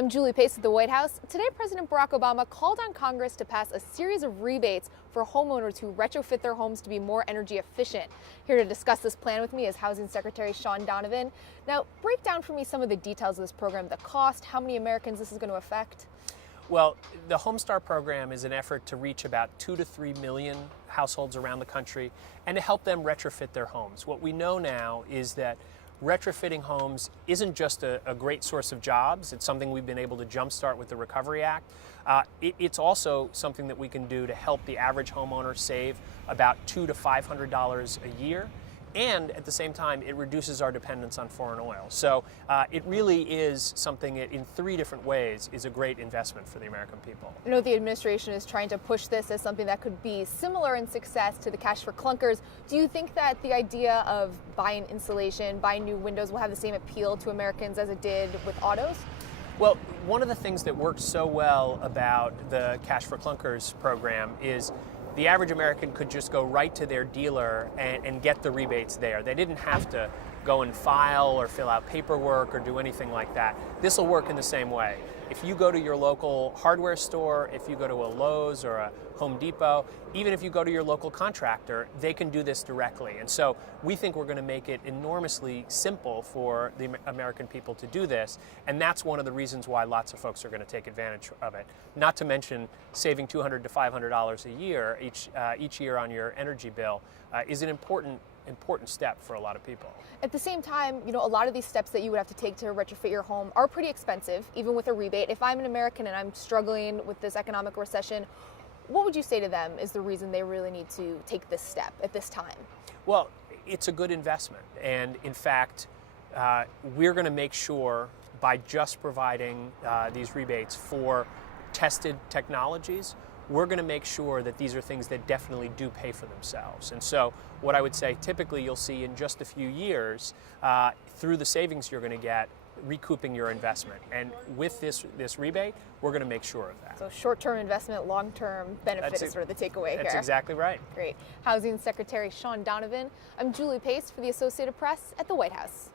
I'm Julie Pace at the White House. Today, President Barack Obama called on Congress to pass a series of rebates for homeowners who retrofit their homes to be more energy efficient. Here to discuss this plan with me is Housing Secretary Shaun Donovan. Now, break down for me some of the details of this program, the cost, how many Americans this is going to affect. Well, the Homestar program is an effort to reach about 2 to 3 million households around the country and to help them retrofit their homes. What we know now is that retrofitting homes isn't just a great source of jobs. It's something we've been able to jumpstart with the Recovery Act. It's also something that we can do to help the average homeowner save about $200 to $500 a year. And at the same time, it reduces our dependence on foreign oil. So it really is something that in 3 different ways is a great investment for the American people. I know the administration is trying to push this as something that could be similar in success to the Cash for Clunkers. Do you think that the idea of buying insulation, buying new windows will have the same appeal to Americans as it did with autos? Well, one of the things that worked so well about the Cash for Clunkers program is the average American could just go right to their dealer and get the rebates there. They didn't have to go and file or fill out paperwork or do anything like that. This will work in the same way. If you go to your local hardware store, if you go to a Lowe's or a Home Depot, even if you go to your local contractor, they can do this directly. And so we think we're going to make it enormously simple for the American people to do this. And that's one of the reasons why lots of folks are going to take advantage of it. Not to mention saving $200 to $500 a year each year on your energy bill is an important step for a lot of people. At the same time, a lot of these steps that you would have to take to retrofit your home are pretty expensive, even with a rebate. If I'm an American and I'm struggling with this economic recession, what would you say to them is the reason they really need to take this step at this time? Well, it's a good investment. And in fact, we're going to make sure by just providing these rebates for tested technologies, we're going to make sure that these are things that definitely do pay for themselves. And so what I would say, typically you'll see in just a few years, through the savings you're going to get, recouping your investment. And with this rebate, we're going to make sure of that. So short-term investment, long-term benefit is sort of the takeaway here. That's exactly right. Great. Housing Secretary Shaun Donovan. I'm Julie Pace for the Associated Press at the White House.